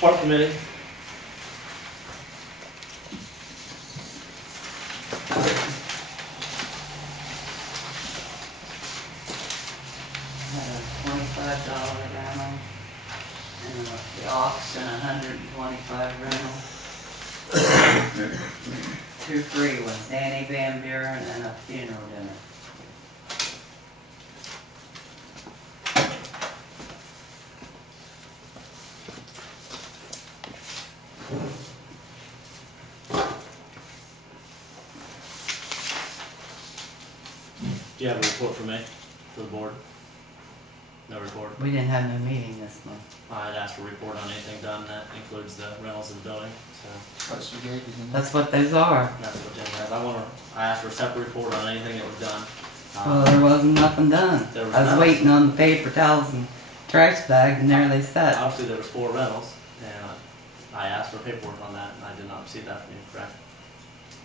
Park committee. $25 rental, and the auction $125 rental. 2 free with Danny Van Buren and a funeral dinner. Do you have a report for me, for the board? No report? We didn't have no meeting this month. I'd asked for a report on anything done that includes the rentals of the building, so. That's your gate, isn't it? That's what those are. That's what Jim has. I asked for a separate report on anything that was done. Well, there wasn't nothing done. There was I was none. waiting on the paper towels and trash bags, and there they sat. Obviously, there was 4 rentals, and I asked for paperwork on that, and I did not receive that from you, correct?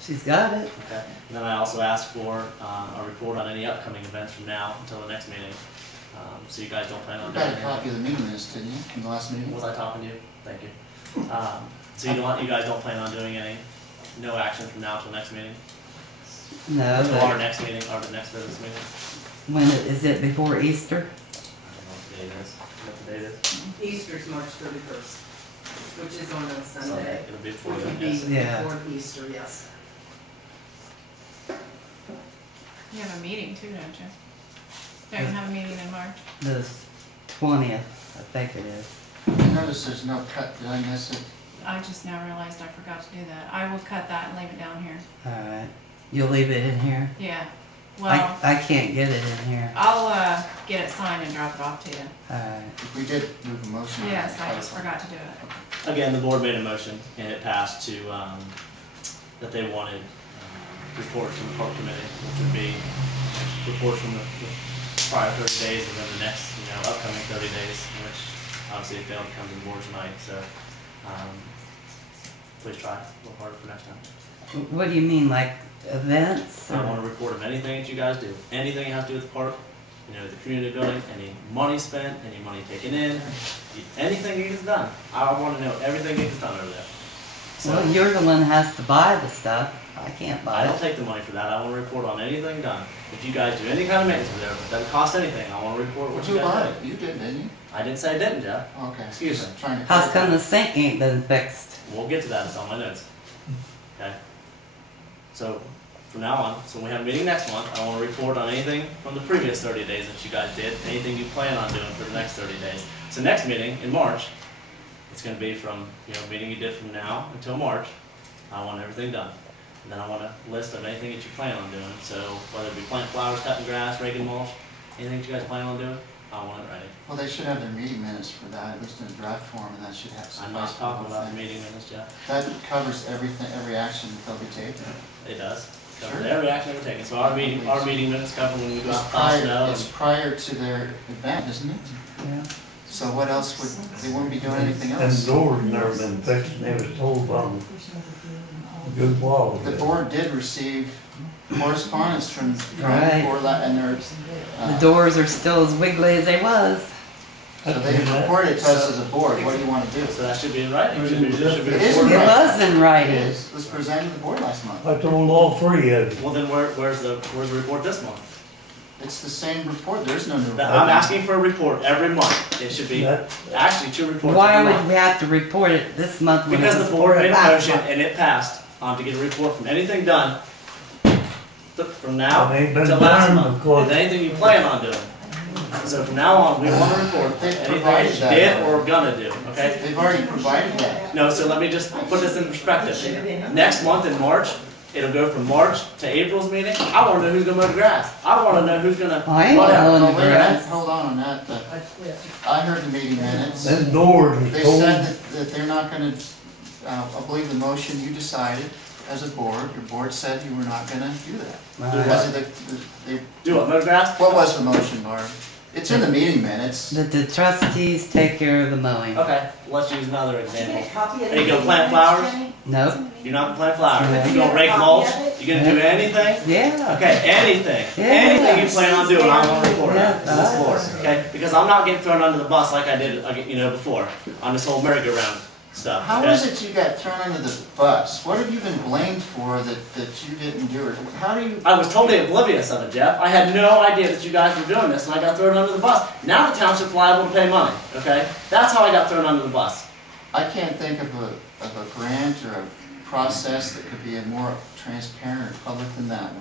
She's got it. Okay. And then I also asked for a report on any upcoming events from now until the next meeting. So you guys don't plan on You doing got a anything. copy of the meeting minutes, didn't you, from the last meeting? Was I talking to you? Thank you. So you guys don't plan on doing no action from now till next meeting? No, Until our but next meeting, or the next business meeting? when is it before Easter? I don't know what the date is. What the date is? Easter's March 31st, which is on a Sunday. It'll be before Which then, would be yes. Yeah. before Easter, yes. You have a meeting too, don't you? Don't you have a meeting in March? The 20th, I think it is. I noticed there's no cut, did I miss it? I just now realized I forgot to do that. I will cut that and leave it down here. Alright. You'll leave it in here? Yeah. Well, I can't get it in here. I'll get it signed and drop it off to you. Alright. If we did move a motion. Yes, I just forgot to do it. Again, the board made a motion, and it passed to, that they wanted reports from the park committee, which would be reports from the prior 30 days and then the next, upcoming 30 days, which obviously failed to come to the board tonight, so please try a little harder for next time. What do you mean, like events? I want a report of anything that you guys do, anything you have to do with the park, the community building, any money spent, any money taken in, anything that gets done. I want to know everything that gets done over there. So, Well, you're the one that has to buy the stuff. I can't I buy don't it. take the money for that. I want to report on anything done. If you guys do any kind of maintenance over there, if it doesn't cost anything, I want to report what you Who bought guys it? do. You did, didn't you? I didn't say I didn't, Jeff. Okay. Excuse Just me. Trying to. How's come the sink ain't been fixed? We'll get to that. It's on my notes. Okay. So from now on, so when we have a meeting next month, I want to report on anything from the previous 30 days that you guys did, anything you plan on doing for the next 30 days. So next meeting in March, it's going to be from meeting you did from now until March. I want everything done. And then I want a list of anything that you plan on doing. So whether it be plant flowers, cutting grass, raking mulch, anything that you guys plan on doing, I want it ready. Well, they should have their meeting minutes for that, at least in draft form, and that should have some. I'm not talking about the meeting minutes, Jeff. That covers everything, every action that they'll be taking. It does. Covers Sure. every action we're taking. So our meeting minutes cover when we go out It's prior to their event, isn't it? Yeah. So what else would, they wouldn't be doing anything And else? doors never been fixed, and they was told on a good while The ago. board did receive correspondence from Right. the board, and their, The doors are still as wiggly as they was. so they reported to us as a board. What do you want to do? So that should be in writing. It should be It is reported. It in writing. was in It writing. is. It was presented to the board last month. I told all 3 of them. Well, then where's the report this month? It's the same report. There's no new report. I'm asking for a report every month. It should be That- actually 2 reports Why every would month. we have to report it this month when it Because was the board made a last motion month? and it passed to get a report from anything done from now It ain't been to last done month. because- And anything you plan on doing. So from now on, we want a report. They've Anything provided that you that did already. or gonna do, okay? They've already provided that. No, so let me just put this in perspective. Next month in March, it'll go from March to April's meeting. I wanna know who's gonna mow the grass. I wanna know who's gonna. I ain't whatever. mowing Oh, the wait a minute. grass. Hold on that. I heard the meeting minutes. Them doors was They told, said that they're not gonna, I believe the motion you decided as a board, your board said you were not gonna do that. Right. Because of the, Do what, mow the grass? what was the motion, Barb? It's in the meeting minutes. That the trustees take care of the mowing. Okay, let's use another Did you example. get a copy of Are the you gonna meeting plant minutes, flowers? Jenny? Nope. You're not gonna plant flowers. Yeah. You're gonna rake mulch? You're gonna do anything? Yeah. Okay, anything. Yeah. Anything you plan on doing, I want to report Yeah. on to this board, okay? Because I'm not getting thrown under the bus like I did, before, on this whole merry-go-round. stuff. How okay? is it you got thrown under the bus? What have you been blamed for that you didn't do it? How do you? I was totally oblivious of it, Jeff. I had no idea that you guys were doing this, and I got thrown under the bus. Now the township's liable to pay money, okay? That's how I got thrown under the bus. I can't think of a grant or a process that could be a more transparent or public than that one.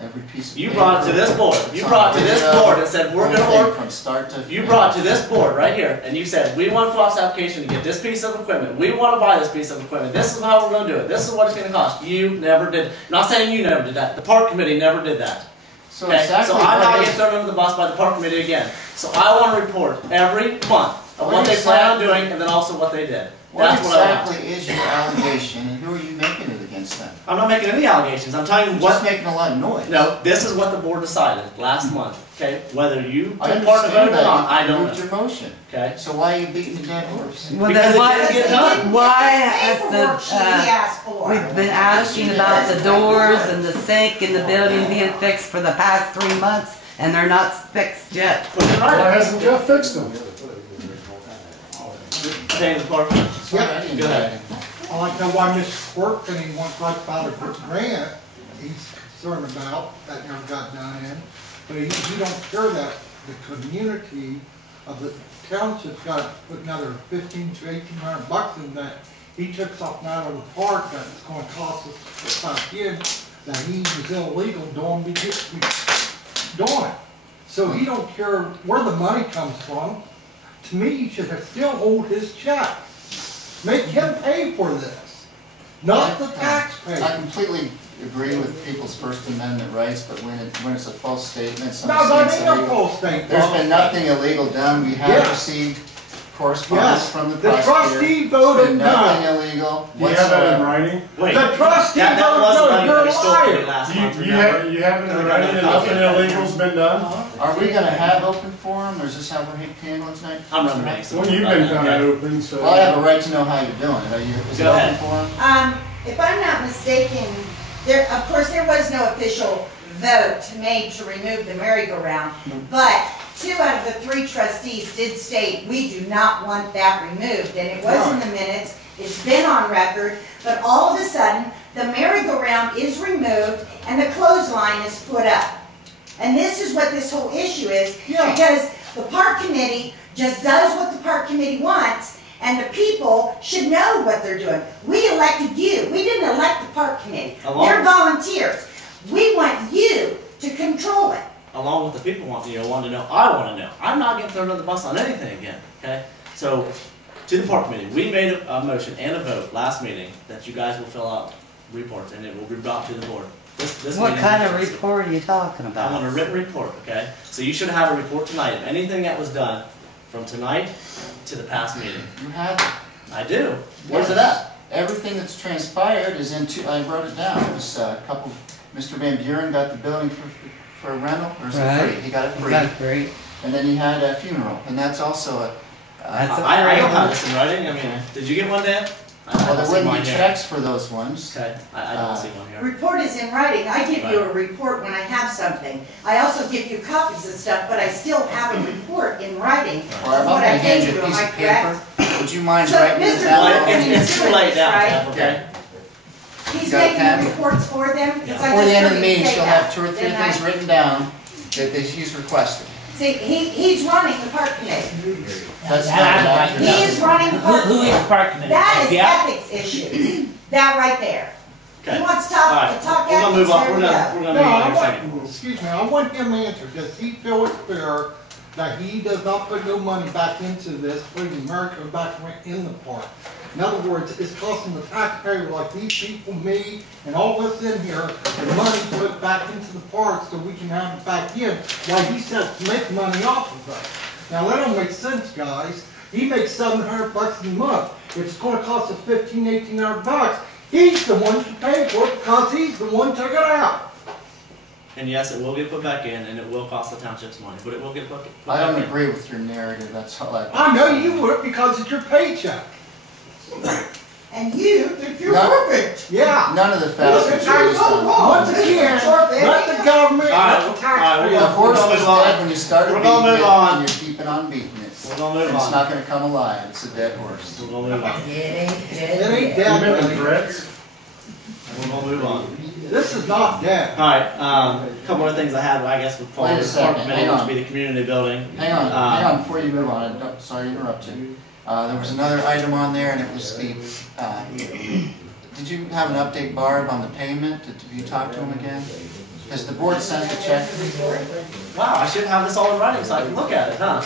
Every piece of You paper, brought it to this board. You it's brought it to on this video, board and said, we're everything gonna order. from start to You brought it to this board right here, and you said, we want Fox application to get this piece of equipment. We want to buy this piece of equipment. This is how we're going to do it. This is what it's going to cost. You never did. I'm not saying you never did that. The park committee never did that. So Okay? exactly So I'm not what getting is, thrown under the bus by the park committee again. So I want to report every month of what they plan on doing, and then also what they did. what That's what I want. exactly is your allegation, and who are you making it against them? I'm not making any allegations. I'm telling you You're what. just making a lot of noise. No, this is what the board decided last month. Okay, whether you I took part in the vote understand or not, I that. You don't moved know. your motion. Okay. So why are you beating the dead horse? Well, Because then it why, didn't get done. why has Paperwork she asked for. we've been asking about the doors and the sink and the building being fixed for the past 3 months and they're not fixed yet? Put it Why right. hasn't Jeff fixed them? Okay, the park. Somebody Go ahead. I like to know why Mr. Chorpenning wants like about a grant he's concerned about, that never got done in. But he don't care that the community of the township's got to put another 15 to 1,800 bucks in that. He took something out of the park that it's gonna cost us back in, that he was illegal doing it. So he don't care where the money comes from. To me, he should have still hold his check. Make him pay for this, not the I taxpayer. completely agree with people's First Amendment rights, but when it's a false statement, No, something that seems ain't a illegal. false statement. There's been nothing illegal done. We have Yeah. received correspondence Yes, from the the prosecutor. trustee There's voted been no. nothing illegal Do you have that in whatsoever. writing? Wait. The trustee That voted wasn't no, money you're that a we stole from you liar. last You, month, you remember? have, you have it in writing and nothing illegal's been done? Are we gonna have open forum, or is this how we're handling tonight? I'm running meetings. Well, you've been kind of open, so. Well, I have a right to know how you're doing it. Is it Go open ahead. forum? If I'm not mistaken, of course, there was no official vote made to remove the merry-go-round, but 2 out of the 3 trustees did state, we do not want that removed, and it was in the minutes, it's been on record, but all of a sudden, the merry-go-round is removed and the clothesline is put up. And this is what this whole issue is, Yeah. because the park committee just does what the park committee wants, and the people should know what they're doing. We elected you. We didn't elect the park committee. Along- They're volunteers. We want you to control it. Along with the people want to know, I want to know. I'm not getting thrown under the bus on anything again, okay? So, to the park committee, we made a motion and a vote last meeting that you guys will fill out reports and it will be brought to the board. This What meeting kind is- of report are you talking I about? want a written report, okay? So you should have a report tonight of anything that was done from tonight to the past meeting. You have it. I do. Where's it Yes. at? Everything that's transpired is in I wrote it down. It was a couple, Mr. Van Buren got the building for a rental, or is it Right. free? He got it free. That's great. And then he had a funeral, and that's also a, That's a I don't have great this in writing. I mean, did you get one, Dan? I well, don't there see wouldn't mine be here. checks for those ones. Okay, I don't see one here. Report is in writing. I give you a report when I have something. I also give you copies of stuff, but I still have a report in writing Or I'm of not what I gonna hand gave you you. a Am piece I of correct? paper. Would you mind So, writing this Mr. down? Well, Buchanan it's is too doing late this, now, right? Jeff, okay? He's Got a making pen? the reports for them? 'Cause I Before just the end of heard the him meeting, say she'll that, have 2 or 3 didn't I? things written down that he's requested. See, he's running the park committee. That's not That's accurate. He is running the park Who committee. is the park committee? That is Yeah. ethics issues. That right there. He Okay. wants to All talk, right, to talk we're gonna move ethics, on. there We're we gonna go. move No, on I in a second. want, excuse me, I want him to answer. Does he feel it's fair that he does not put no money back into this, putting America back in the park? In other words, it's costing the taxpayer like these people, me, and all of us in here, the money put back into the park so we can have it back in, while he says to make money off of it. Now that don't make sense, guys. He makes 700 bucks a month. If it's gonna cost us 1,800 bucks, he's the one to pay for it because he's the one took it out. And yes, it will get put back in, and it will cost the townships money, but it will get put I back don't in. agree with your narrative, that's all I know you would because it's your paycheck. And you think you're No. perfect. Yeah. None of the facts are true. son. Once again, let the government, All right, let the all right, The taxpayer. horse We're gonna was move on. dead when you started We're beating gonna it, move on. and you're keeping on beating it. We're gonna move and it's on. not gonna come alive, it's a dead horse. We're gonna move on. It ain't It dead ain't yet. dead, You making buddy. threats? We're gonna move on. This is not dead. Alright, a couple other things I had, I guess, would fall Wait a under the second, park committee, hang which on. would be the community building. Hang on, before you move on, sorry to interrupt you. There was another item on there, and it was the, did you have an update, Barb, on the payment? Did you talk to him again? Because the board sent the check. Wow, I should have this all in writing so I can look at it, huh?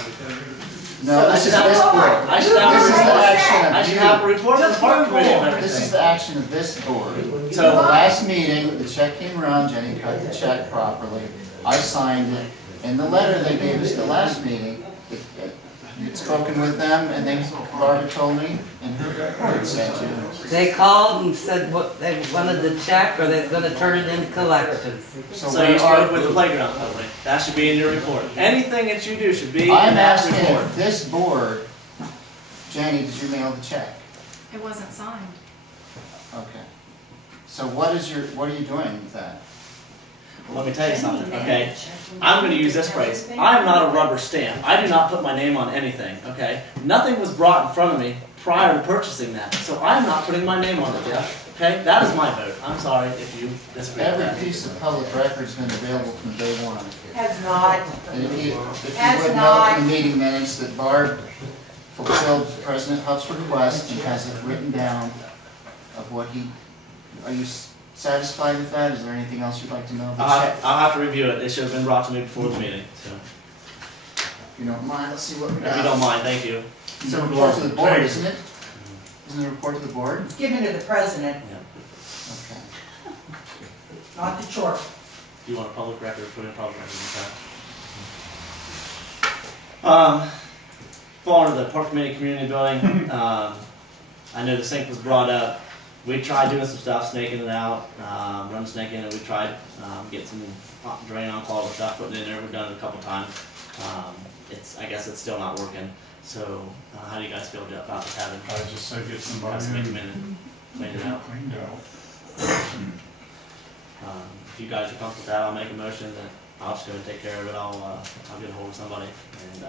No, this is this board. I should have, This is the action I of should you. have a report from the park committee of This is everything. the action of this board. So the So, last meeting, the check came around, Jenny cut the check properly, I signed it. In the letter they gave us the last meeting, you'd spoken with them, and they, Barbara told me, and her report sent you. They called and said what they wanted the check or they was gonna turn it into collections. So so you where spoke are, with the playground company. That should be in your report. Anything that you do should be in I'm that asking report. if this board, Jenny, did you mail the check? It wasn't signed. Okay. So what are you doing with that? Let me tell you something, okay? I'm gonna use this phrase. I am not a rubber stamp. I do not put my name on anything, okay? Nothing was brought in front of me prior to purchasing that, so I'm not putting my name on it, Jeff. Okay? That is my vote. I'm sorry if you disagree with that. Every piece of public record's been available from day one. Has not. And if you Has would note not. in the meeting minutes that Barb fulfilled President Huff's request and has it written down of what he, are you satisfied with that? Is there anything else you'd like to know? I'll have to review it. It should have been brought to me before the meeting, so. If you don't mind, let's see what we If you don't got. mind, thank you. It's a report to the board, isn't it? Isn't it a report to the board? It's given to the president, Okay. not the church. Do you want a public record, put in public record, okay? Fall into the park committee community building, I know the sink was brought up. We tried doing some stuff, snaking it out, run snake in it, we tried, get some drain on clogged stuff, putting it in there, we've done it a couple times. I guess it's still not working, so, how do you guys feel about this having? I just say get Have somebody somebody in come in and clean it out? cleaned out. If you guys are comfortable with that, I'll make a motion that I'll just go and take care of it. I'll get a hold of somebody and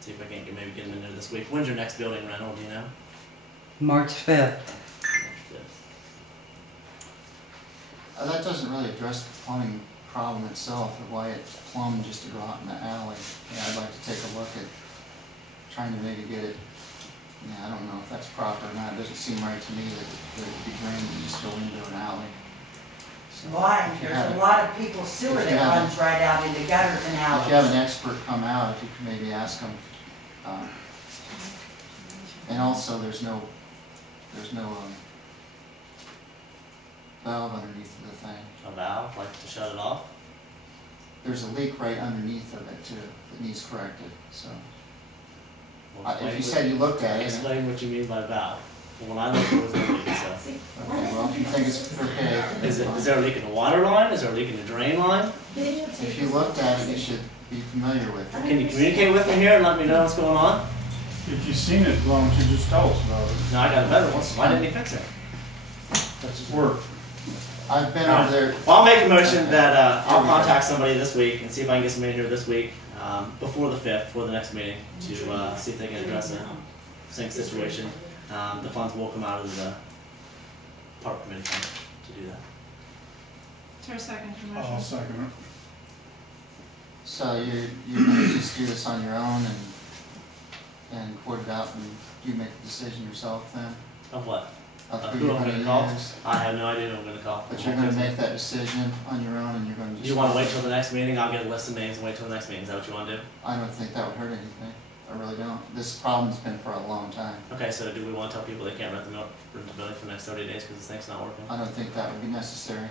see if I can't maybe get them in there this week. When's your next building rental? Do you know? March 5th. That doesn't really address the plumbing problem itself, or why it's plumbed just to go out in the alley. Yeah, I'd like to take a look at trying to maybe get it, yeah, I don't know if that's proper or not. It doesn't seem right to me that it would be drained and just go into an alley. So, Why? if you There's have- a lot of people's sewer if you that have- runs right out into gutters and If you have an alleys. expert come out, if you could maybe ask them, and also there's no valve underneath of the thing. A valve, like to shut it off? There's a leak right underneath of it too, that needs corrected, so. Well, If you explain said you looked at it, explain what you mean by valve. Well, when I looked, there was no leak, so. okay, well, if you think it's okay, Is there a leak in the water line? Is there a leak in the drain line? if you looked at it, you should be familiar with it. Can you communicate with me here and let me know what's going on? If you've seen it, why don't you just tell us about it? No, I got a better one. Why didn't he fix it? That's work. I've been over there, Well, I'll make a motion that I'll contact somebody this week and see if I can get somebody here this week, before the 5th, before the next meeting, to see if they can address the sink situation. The funds will come out of the park committee fund to do that. Is there a second to I'll motion? second it. so you're gonna just do this on your own and quote it out and you make the decision yourself then? Of what? Of Who who you're I'm gonna gonna call? use? I have no idea who I'm gonna call. But you're gonna make that decision on your own and you're gonna just. You wanna wait till the next meeting? I'll get a list of names and wait till the next meeting. Is that what you wanna do? I don't think that would hurt anything. I really don't. This problem's been for a long time. Okay, so do we wanna tell people they can't rent the building for the next 30 days because the sink's not working? I don't think that would be necessary.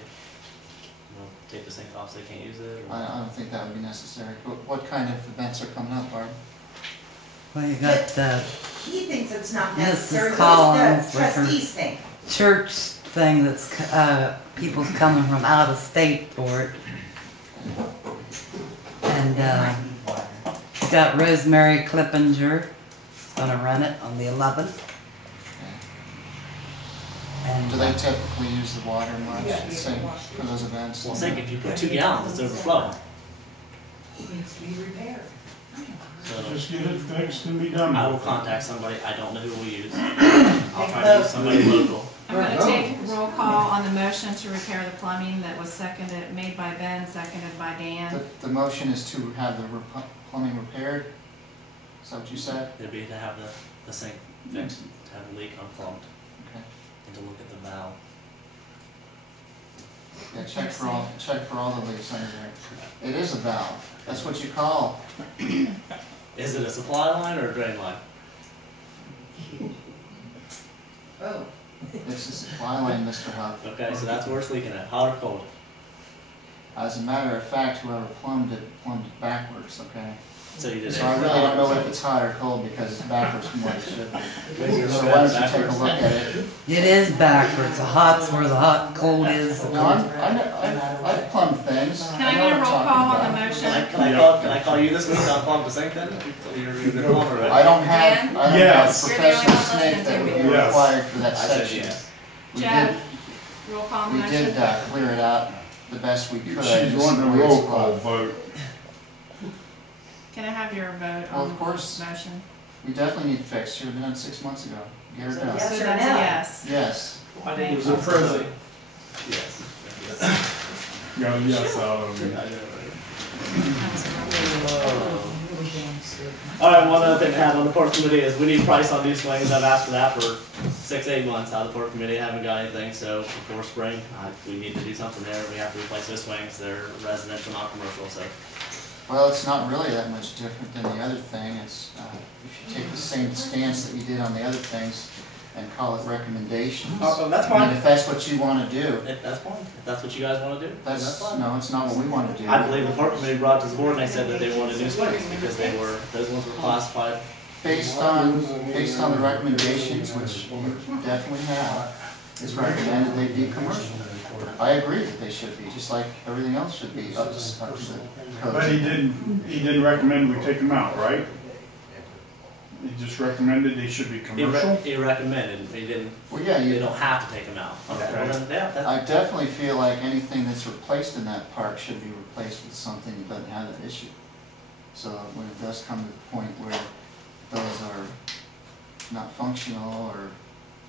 We'll take the sink off so they can't use it, or? I don't think that would be necessary. But what kind of events are coming up, Barb? Well, you got the He thinks it's not Mrs. necessary, what Collins does the with her- trustees think? church thing that's, people's coming from out of state for it. And, you got Rosemary Clippinger, gonna run it on the 11th. And Do they typically use the water much, same for those events? Well, sink, if you put 2 gallons, it's overflowing. It needs to be repaired. So Just get it fixed and be done I will with it. contact somebody, I don't know who we'll use. I'll try to use somebody local. I'm gonna take roll call on the motion to repair the plumbing that was made by Ben, seconded by Dan. The motion is to have the plumbing repaired? Is that what you said? It'd be to have the sink fixed, to have the leak unplugged, Okay. and to look at the valve. Yeah, check for all the leaks under there. It is a valve. That's what you call. Is it a supply line or a drain line? Oh, It's a supply line, Mr. Huck. Okay, so that's where it's leaking at, hot or cold? As a matter of fact, whoever plumbed it backwards, okay? So you did So I really don't know if it's hot or cold because it's backwards from what it should be. Maybe So why don't you take a look at it? It is backwards. The hot's where the hot, cold is. the No, cold. I've plumbed things. Can I know get a what I'm roll talking call on about. the motion? Can I call you this week to unplug the sink then? You're the plumber, right? I don't have Dan? a Yes. You're the only professional one snake listening that to would me. be Yes. required for that I said section. yes. We Jeff? did, Roll call on the we motion. did clear it out the best we could. She's just wanting a the way it's roll call plugged. vote. Can I have your vote Well, on of course. the motion? We definitely need fixed. Should have been done 6 months ago. Get her done. Yes So or that's a no? yes. Yes. I think it was Thank a present. Yes. Got a yes out of it. That was a roll call. Alright, one other thing to have on the park committee is we need price on new swings. I've asked for that for 6-8 months out of the park committee. I haven't got anything, so before spring, we need to do something there. We have to replace those swings. They're residential, not commercial, so. Well, it's not really that much different than the other thing. It's, if you take the same stance that you did on the other things and call it recommendations. Oh, that's I mean, fine. if that's what you wanna do, That's fine. If that's what you guys wanna do, then that's that's, fine. no, it's not what we wanna do. I believe the park committee brought to the board and they said that they wanted new swings because those ones were classified. Based on the recommendations, which you definitely have, it's recommended they be commercial. I agree that they should be, just like everything else should be up to the But he code. didn't recommend we take them out, right? He just recommended they should be commercial? He recommended, he didn't, Well, yeah, they you, don't have to take them out. Okay, well then, yeah, that's. I definitely feel like anything that's replaced in that park should be replaced with something that doesn't have that issue. So when it does come to the point where those are not functional or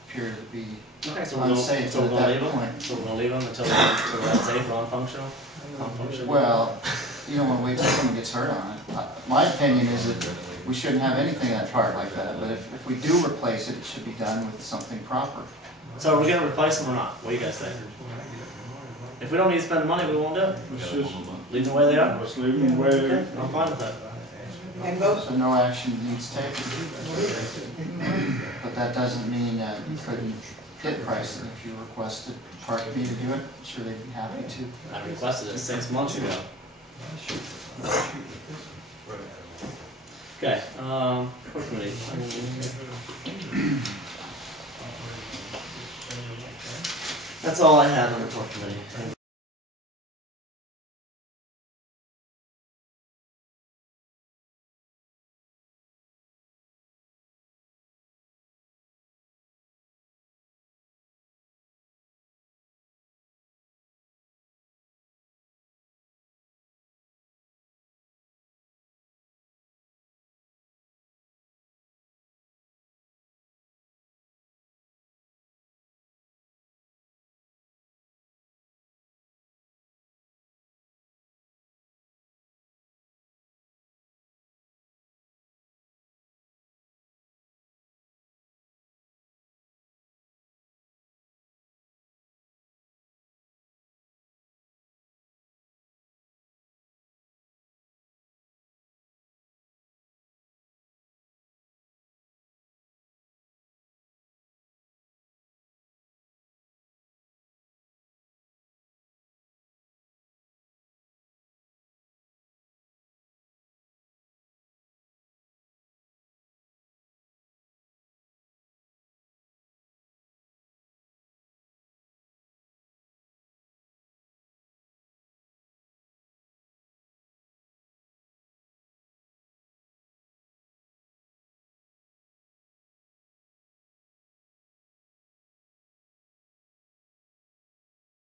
appear to be Okay, so unsafe we're at gonna that leave them, point. so we're gonna leave them until they're unsafe or unfunctional? Unfunctional? Well, you don't wanna wait till someone gets hurt on it. My opinion is that we shouldn't have anything in that park like that, but if we do replace it, it should be done with something proper. So are we gonna replace them or not? What do you guys think? If we don't need to spend the money, we won't do it. Let's just, Leave them the way they are? let's leave them where Okay, they're. I'm fine with that. and vote. So no action needs taken. But that doesn't mean that you couldn't get pricing if you requested park me to do it. I'm sure they'd be happy to. I requested it 6 months ago. Okay, park committee. That's all I have on the park committee.